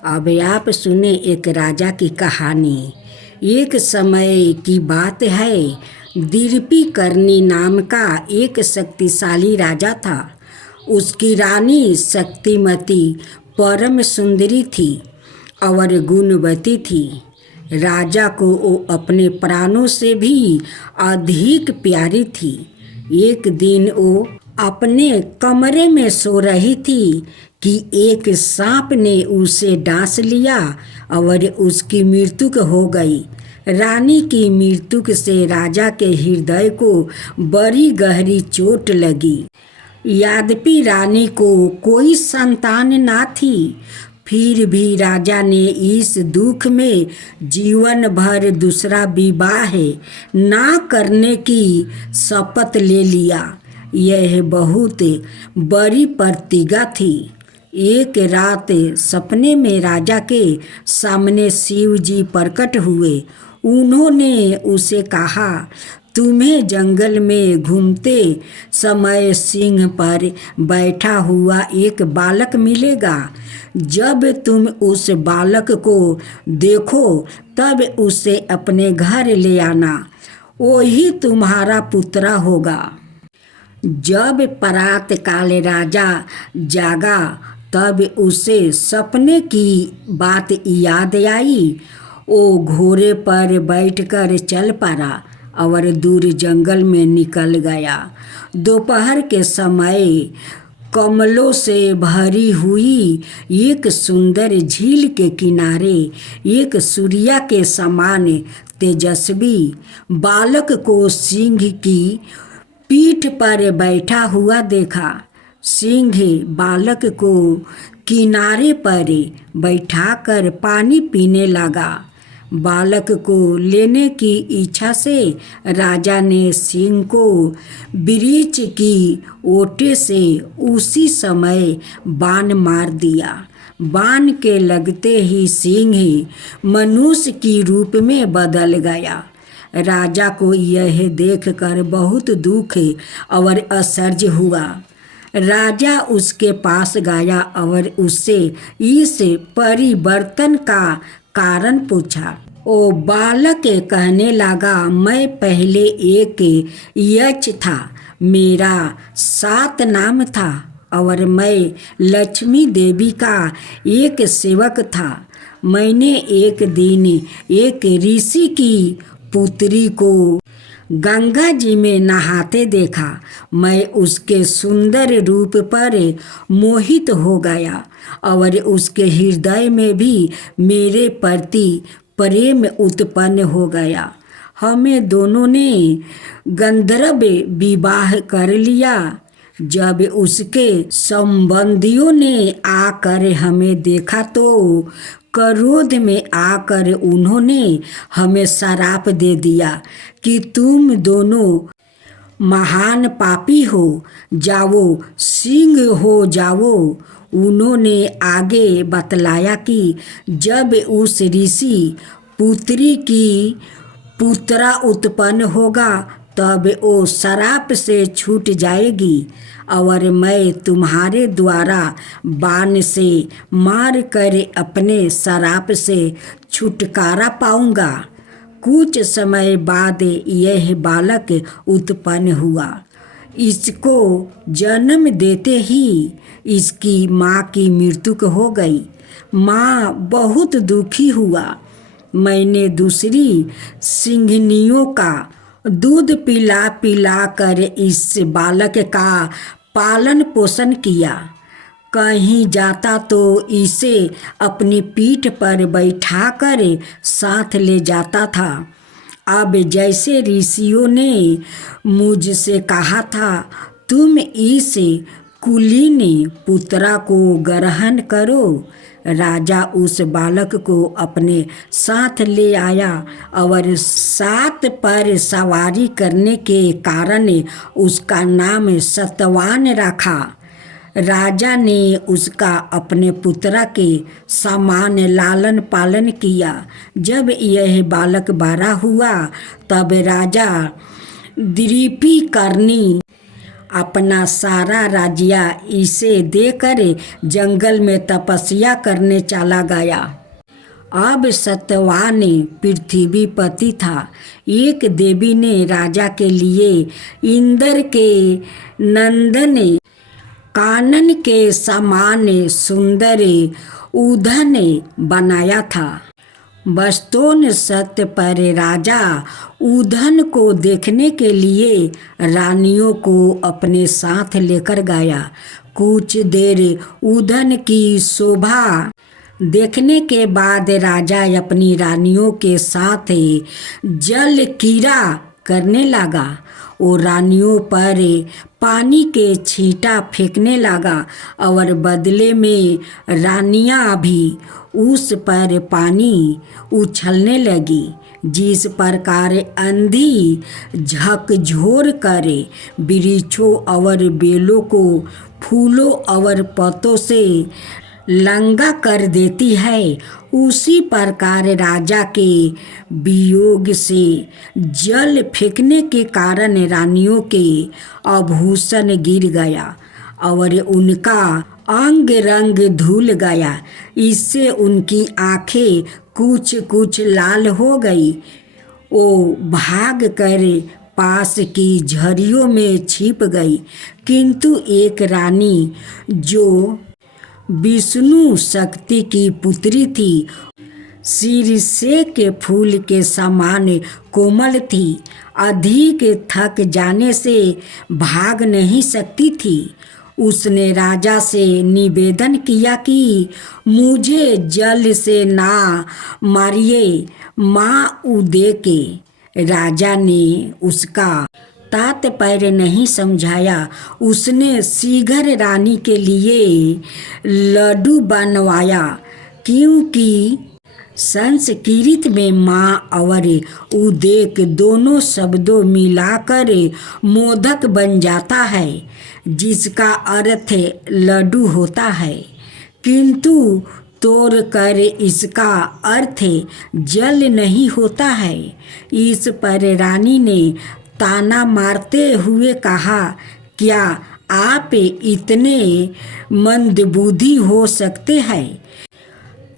अब आप सुने एक राजा की कहानी। एक समय की बात है, दिलीपी करनी नाम का एक शक्तिशाली राजा था। उसकी रानी शक्तिमती परम सुंदरी थी और गुणवती थी। राजा को वो अपने प्राणों से भी अधिक प्यारी थी। एक दिन वो अपने कमरे में सो रही थी कि एक सांप ने उसे डांस लिया और उसकी मृत्यु हो गई। रानी की मृत्यु से राजा के हृदय को बड़ी गहरी चोट लगी। यद्यपि रानी को कोई संतान ना थी, फिर भी राजा ने इस दुख में जीवन भर दूसरा विवाह ना करने की शपथ ले लिया। यह बहुत बड़ी प्रतिज्ञा थी। एक रात सपने में राजा के सामने शिव जी प्रकट हुए। उन्होंने उसे कहा, तुम्हें जंगल में घूमते समय सिंह पर बैठा हुआ एक बालक मिलेगा। जब तुम उस बालक को देखो तब उसे अपने घर ले आना, वही तुम्हारा पुत्र होगा। जब प्रातः काल राजा जागा तब उसे सपने की बात याद आई। वो घोड़े पर बैठकर चल पड़ा और दूर जंगल में निकल गया। दोपहर के समय कमलों से भरी हुई एक सुंदर झील के किनारे एक सूर्या के समान तेजस्वी बालक को सिंह की पीठ पर बैठा हुआ देखा। सिंह बालक को किनारे पर बैठाकर पानी पीने लगा। बालक को लेने की इच्छा से राजा ने सिंह को वृक्ष की ओटे से उसी समय बाण मार दिया। बाण के लगते ही सिंह मनुष्य की रूप में बदल गया। राजा को यह देखकर बहुत दुख और आश्चर्य हुआ। राजा उसके पास गया और उससे इस परिवर्तन का कारण पूछा। वो बालक कहने लगा, मैं पहले एक यक्ष था, मेरा 7 नाम था और मैं लक्ष्मी देवी का एक सेवक था। मैंने एक दिन एक ऋषि की पुत्री को गंगा जी में नहाते देखा। मैं उसके सुंदर रूप पर मोहित हो गया और उसके हृदय में भी मेरे प्रति प्रेम उत्पन्न हो गया। हमें दोनों ने गंधर्व विवाह कर लिया। जब उसके संबंधियों ने आकर हमें देखा तो क्रोध में आकर उन्होंने हमें श्राप दे दिया कि तुम दोनों महान पापी हो जाओ, सिंह हो जाओ। उन्होंने आगे बतलाया कि जब उस ऋषि पुत्री की पुत्रा उत्पन्न होगा तब वो श्राप से छूट जाएगी और मैं तुम्हारे द्वारा बाण से मार कर अपने श्राप से छुटकारा पाऊंगा। कुछ समय बाद यह बालक उत्पन्न हुआ। इसको जन्म देते ही इसकी माँ की मृत्यु हो गई। माँ बहुत दुखी हुआ। मैंने दूसरी सिंघनियों का दूध पिला पिला कर इस बालक का पालन पोषण किया। कहीं जाता तो इसे अपनी पीठ पर बैठाकर साथ ले जाता था। अब जैसे ऋषियों ने मुझसे कहा था, तुम इस कुलीन पुत्रा को ग्रहण करो। राजा उस बालक को अपने साथ ले आया और 7 पर सवारी करने के कारण उसका नाम सतवान रखा। राजा ने उसका अपने पुत्र के समान लालन पालन किया। जब यह बालक बड़ा हुआ तब राजा दिलीपी करनी अपना सारा राज्य इसे देकर जंगल में तपस्या करने चला गया। अब सत्यवान पृथ्वीपति था। एक देवी ने राजा के लिए इंद्र के नंदन कानन के समान सुंदर उधन बनाया था। बस्तौन सत्य पर राजा उधन को देखने के लिए रानियों को अपने साथ लेकर गया। कुछ देर उधन की शोभा देखने के बाद राजा अपनी रानियों के साथ जल क्रीड़ा करने लगा और रानियों पर पानी के छींटा फेंकने लगा और बदले में रानियां भी उस पर पानी उछलने लगी। जिस प्रकार आंधी झकझोर कर वृक्षों और बेलों को फूलों और पत्तों से लंगा कर देती है, उसी प्रकार राजा के वियोग से जल फेंकने के कारण रानियों के आभूषण गिर गया और उनका अंग रंग धुल गया। इससे उनकी आंखें कुछ कुछ लाल हो गई। वो भाग कर पास की झड़ियों में छिप गई। किंतु एक रानी जो विष्णु शक्ति की पुत्री थी, शीर्षे के फूल के समान कोमल थी, अधिक थक जाने से भाग नहीं सकती थी। उसने राजा से निवेदन किया कि मुझे जल से ना मारिए माँ उदय के। राजा ने उसका तात्पर्य नहीं समझाया। उसने शीघ्र रानी के लिए लड्डू बनवाया, क्योंकि संस्कृत में माँ और उदेक दोनों शब्दों मिलाकर मोदक बन जाता है, जिसका अर्थ लड्डू होता है, किंतु तोड़ कर इसका अर्थ जल नहीं होता है। इस पर रानी ने ताना मारते हुए कहा, क्या आप इतने मंदबुद्धि हो सकते हैं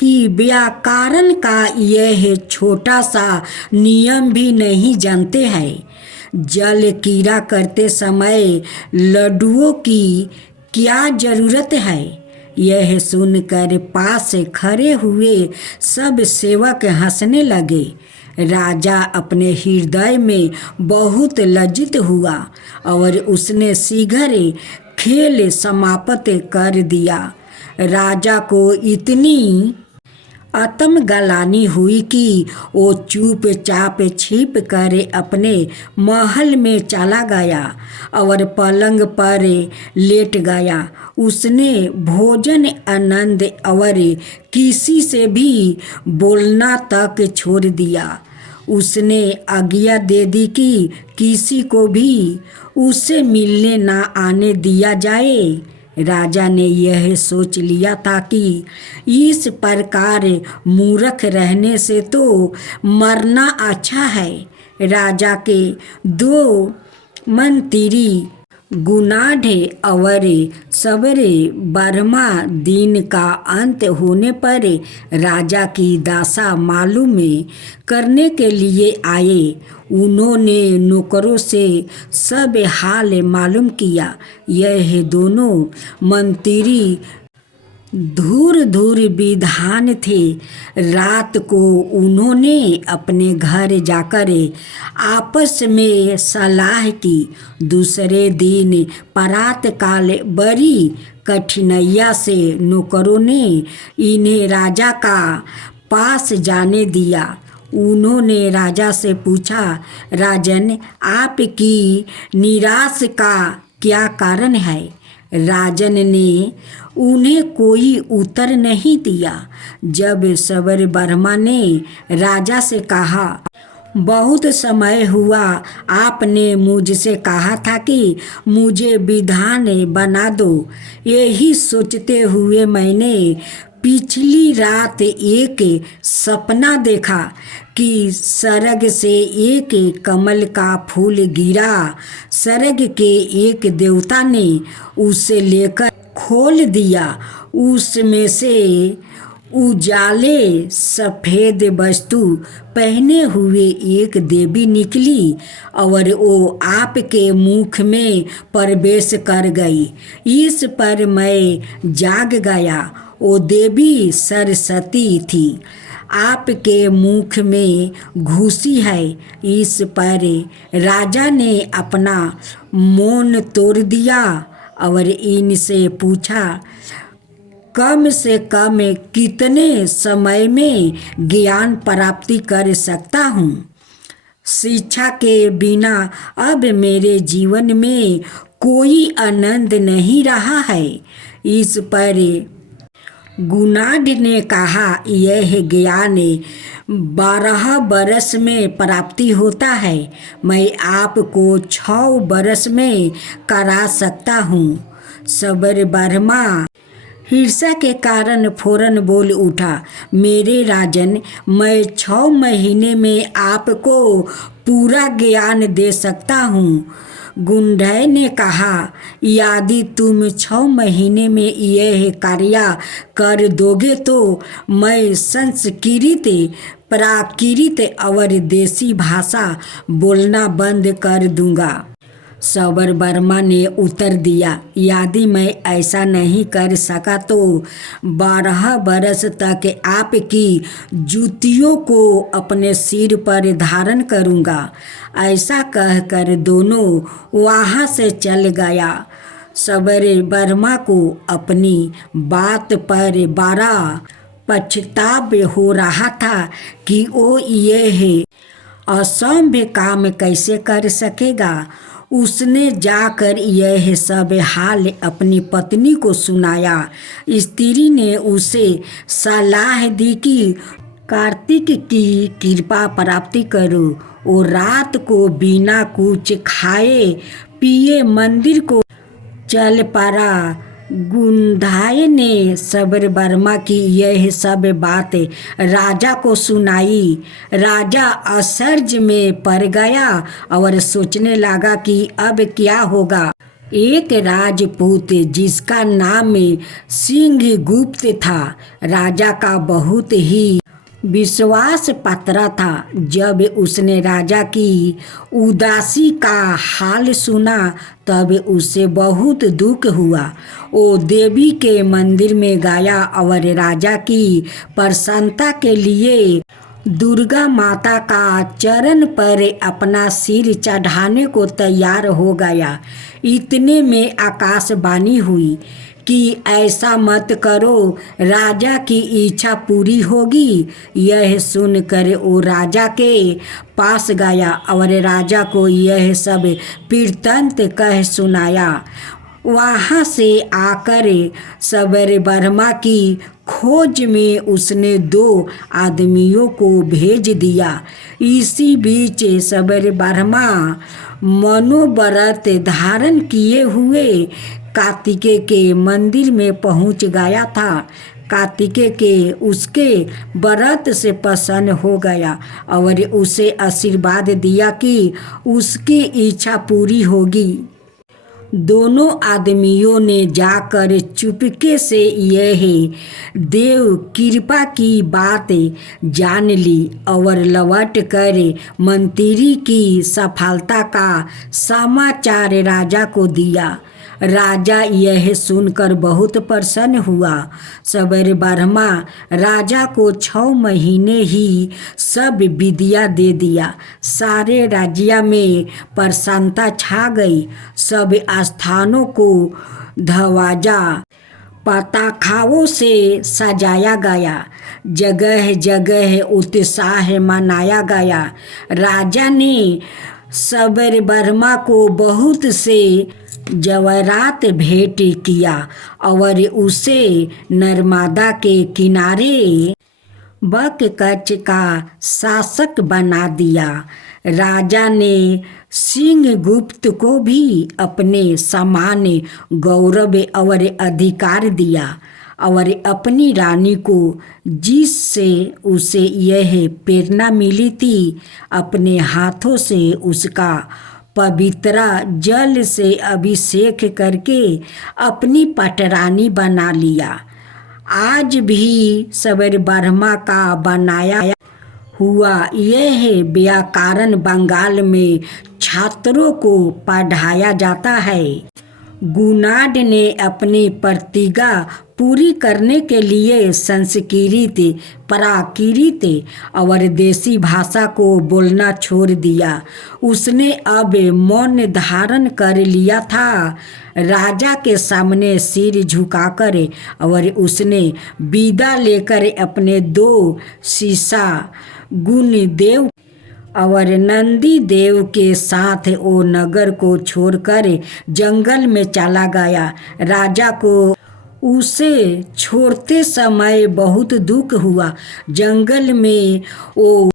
कि व्याकरण का यह छोटा सा नियम भी नहीं जानते हैं? जल क्रीड़ा करते समय लड्डुओं की क्या जरूरत है? यह सुनकर पास खड़े हुए सब सेवक हंसने लगे। राजा अपने हृदय में बहुत लज्जित हुआ और उसने शीघ्र खेल समाप्त कर दिया। राजा को इतनी आत्मग्लानि हुई कि वो चुपचाप छिप कर अपने महल में चला गया और पलंग पर लेट गया। उसने भोजन, आनंद और किसी से भी बोलना तक छोड़ दिया। उसने आज्ञा दे दी कि किसी को भी उससे मिलने ना आने दिया जाए। राजा ने यह सोच लिया था कि इस प्रकार मूर्ख रहने से तो मरना अच्छा है। राजा के दो मंत्री गुनाढ़े और सवेरे 12वां दिन का अंत होने पर राजा की दशा मालूम करने के लिए आए। उन्होंने नौकरों से सब हाल मालूम किया। यह दोनों मंत्री धूर धूर विद्वान थे। रात को उन्होंने अपने घर जाकर आपस में सलाह की। दूसरे दिन प्रातःकाल बड़ी कठिनाइयों से नौकरों ने इन्हें राजा का पास जाने दिया। उन्होंने राजा से पूछा, राजन, आपकी निराश का क्या कारण है? राजन ने उन्हें कोई उत्तर नहीं दिया। जब सबर वर्मा ने राजा से कहा, बहुत समय हुआ, आपने मुझसे कहा था कि मुझे विधान बना दो। यही सोचते हुए मैंने पिछली रात एक सपना देखा कि सरग से एक कमल का फूल गिरा। सरग के एक देवता ने उसे लेकर खोल दिया। उसमें से उजाले सफ़ेद वस्तु पहने हुए एक देवी निकली और वो आपके मुख में प्रवेश कर गई। इस पर मैं जाग गया। वो देवी सरस्वती थी, आपके मुख में घुसी है। इस पर राजा ने अपना मौन तोड़ दिया और इनसे पूछा, कम से कम कितने समय में ज्ञान प्राप्ति कर सकता हूँ? शिक्षा के बिना अब मेरे जीवन में कोई आनंद नहीं रहा है। इस पर गुनाड ने कहा, यह ज्ञान 12 बरस में प्राप्ति होता है। मैं आपको 6 बरस में करा सकता हूँ। सबर वर्मा ईर्ष्या के कारण फौरन बोल उठा, मेरे राजन, मैं 6 महीने में आपको पूरा ज्ञान दे सकता हूँ। गुंडय ने कहा, यदि तुम 6 महीने में यह कार्य कर दोगे तो मैं संस्कृत, प्राकृत और देसी भाषा बोलना बंद कर दूंगा। सबर वर्मा ने उत्तर दिया, यदि मैं ऐसा नहीं कर सका तो 12 बरस तक आपकी जूतियों को अपने सिर पर धारण करूंगा। ऐसा कहकर दोनों वहाँ से चल गया। सबर वर्मा को अपनी बात पर बड़ा पछतावा हो रहा था कि वो यह असंभव काम कैसे कर सकेगा। उसने जाकर यह सब हाल अपनी पत्नी को सुनाया। स्त्री ने उसे सलाह दी कि कार्तिक की कृपा प्राप्ति करो। वो रात को बिना कुछ खाए पिए मंदिर को चल पड़ा। गुंडाय ने सबर वर्मा की यह सब बात राजा को सुनाई। राजा आश्चर्य में पड़ गया और सोचने लगा कि अब क्या होगा। एक राजपूत जिसका नाम सिंहगुप्त था, राजा का बहुत ही विश्वास पात्र था। जब उसने राजा की उदासी का हाल सुना तब उसे बहुत दुख हुआ। वो देवी के मंदिर में गया और राजा की प्रसन्नता के लिए दुर्गा माता का चरण पर अपना सिर चढ़ाने को तैयार हो गया। इतने में आकाशवाणी हुई कि ऐसा मत करो, राजा की इच्छा पूरी होगी। यह सुनकर वो राजा के पास गया और राजा को यह सब वृत्तांत कह सुनाया। वहाँ से आकर सबर वर्मा की खोज में उसने 2 आदमियों को भेज दिया। इसी बीच सबर वर्मा मनोव्रत धारण किए हुए कार्तिकेय के मंदिर में पहुंच गया था। कार्तिकेय के उसके व्रत से प्रसन्न हो गया और उसे आशीर्वाद दिया कि उसकी इच्छा पूरी होगी। दोनों आदमियों ने जाकर चुपके से यह देव कृपा की बात जान ली और लौट कर मंत्री की सफलता का समाचार राजा को दिया। राजा यह सुनकर बहुत प्रसन्न हुआ। सबर वर्मा राजा को 6 महीने ही सब विद्या दे दिया। सारे राज्य में प्रसन्नता छा गई। सब स्थानों को ध्वजा पताकाओं से सजाया गया। जगह जगह उत्साह मनाया गया। राजा ने सबर वर्मा को बहुत से जवाहरात भेंट किया और उसे नर्मदा के किनारे बककच का शासक बना दिया। राजा ने सिंहगुप्त को भी अपने समान गौरव और अधिकार दिया और अपनी रानी को जिससे उसे यह प्रेरणा मिली थी अपने हाथों से उसका पवित्र जल से अभिषेक करके अपनी पटरानी बना लिया। आज भी सबर बर्मा का बनाया हुआ यह व्याकरण बंगाल में छात्रों को पढ़ाया जाता है। गुनाड ने अपनी प्रतिज्ञा पूरी करने के लिए संस्कृत प्राकृत और देसी भाषा को बोलना छोड़ दिया। उसने अब मौन धारण कर लिया था। राजा के सामने सिर झुकाकर और उसने विदा लेकर अपने 2 शिष्य गुणदेव और नंदी देव के साथ वो नगर को छोड़कर जंगल में चला गया। राजा को उसे छोड़ते समय बहुत दुख हुआ। जंगल में वो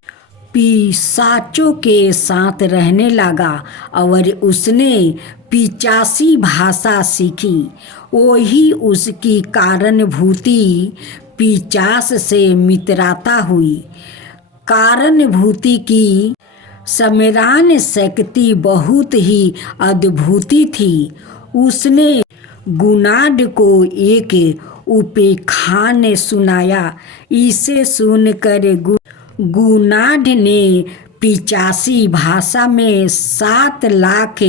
पिशाचों के साथ रहने लगा और उसने पिचासी भाषा सीखी। वही उसकी कारणभूति पिचास से मित्रता हुई। कारणभूति की स्मरण शक्ति बहुत ही अद्भुत थी। उसने गुनाड को एक उपाख्यान सुनाया। इसे सुनकर गुनाड ने पिचासी भाषा में 7 लाख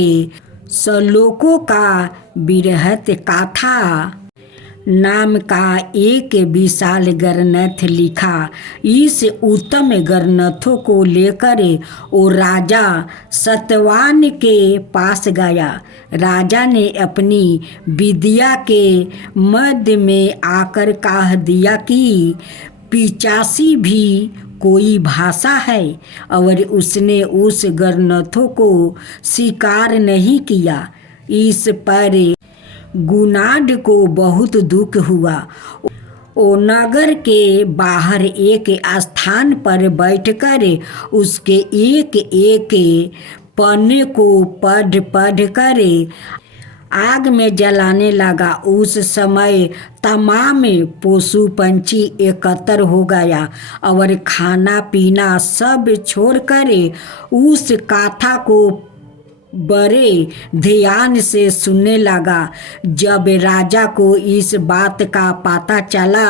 श्लोकों का बृहत गाथा नाम का एक विशाल ग्रंथ लिखा। इस उत्तम ग्रंथों को लेकर वो राजा सतवान के पास गया। राजा ने अपनी विद्या के मध्य में आकर कह दिया कि पिचासी भी कोई भाषा है और उसने उस ग्रंथों को स्वीकार नहीं किया। इस पर गुनाड को बहुत दुख हुआ। वो नगर के बाहर एक स्थान पर बैठकर उसके एक एक पन्ने को पढ़ कर आग में जलाने लगा। उस समय तमाम पशु पंछी एकत्र हो गया और खाना पीना सब छोड़कर उस गाथा को बड़े ध्यान से सुनने लगा। जब राजा को इस बात का पता चला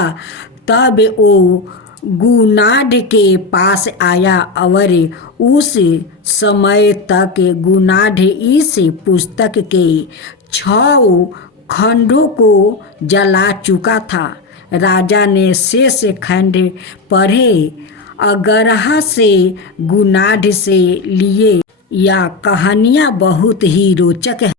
तब वो गुनाड के पास आया और उस समय तक गुनाड इस पुस्तक के 6 खंडों को जला चुका था। राजा ने शेष खंड पढ़े। आग्रह से गुनाड से लिए यह कहानियाँ बहुत ही रोचक है।